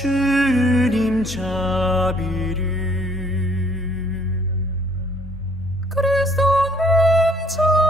주님 자비를. 그리스도님 자비를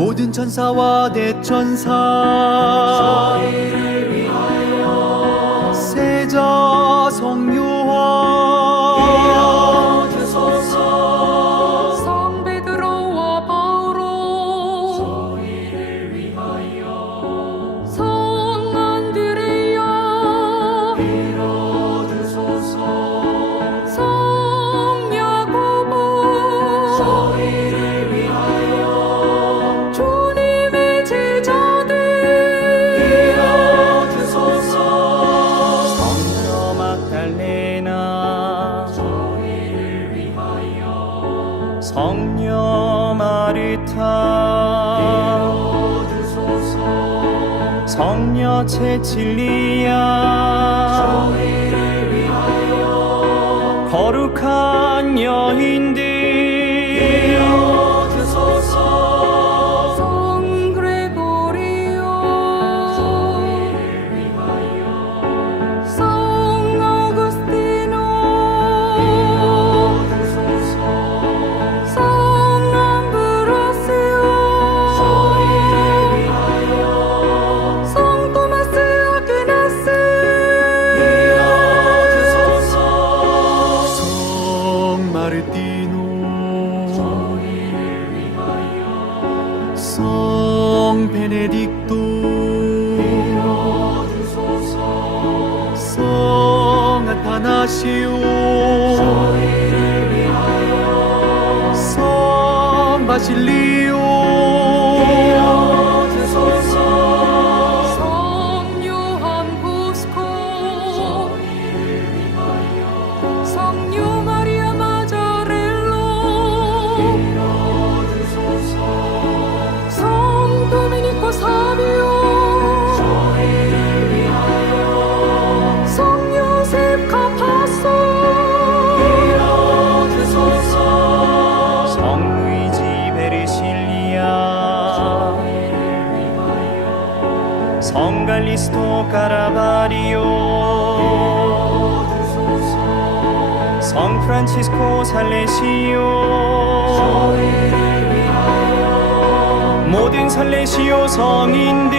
모든 천사와 대천사. 세자 성요 성녀 마르타. 성녀 체칠리아 거룩한 여인들 아타나시오. 성 바실리 성 갈리스토 카라바리오. 성 프란치스코 살레시오. 모든 살레시오 성인들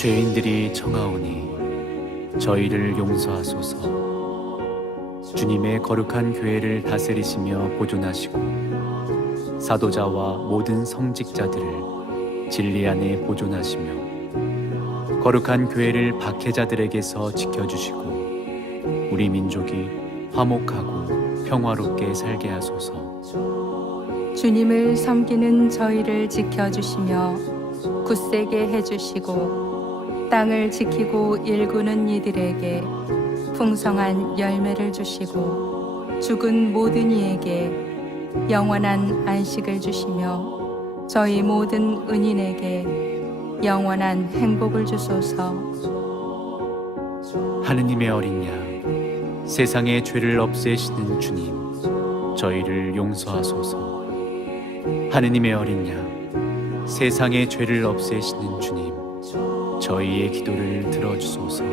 죄인들이 청하오니 저희를 용서하소서. 주님의 거룩한 교회를 다스리시며 보존하시고 사도자와 모든 성직자들을 진리 안에 보존하시며 거룩한 교회를 박해자들에게서 지켜주시고 우리 민족이 화목하고 평화롭게 살게 하소서. 주님을 섬기는 저희를 지켜주시며 굳세게 해주시고 땅을 지키고 일구는 이들에게 풍성한 열매를 주시고 죽은 모든 이에게 영원한 안식을 주시며 저희 모든 은인에게 영원한 행복을 주소서. 하느님의 어린 양 세상의 죄를 없애시는 주님 저희를 용서하소서. 하느님의 어린 양 세상의 죄를 없애시는 주님 저희의 기도를 들어주소서.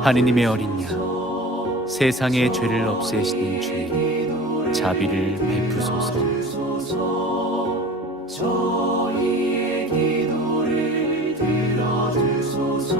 하느님의 어린 양 세상의 죄를 없애시는 주님 자비를 베푸소서. 저희의 기도를 들어주소서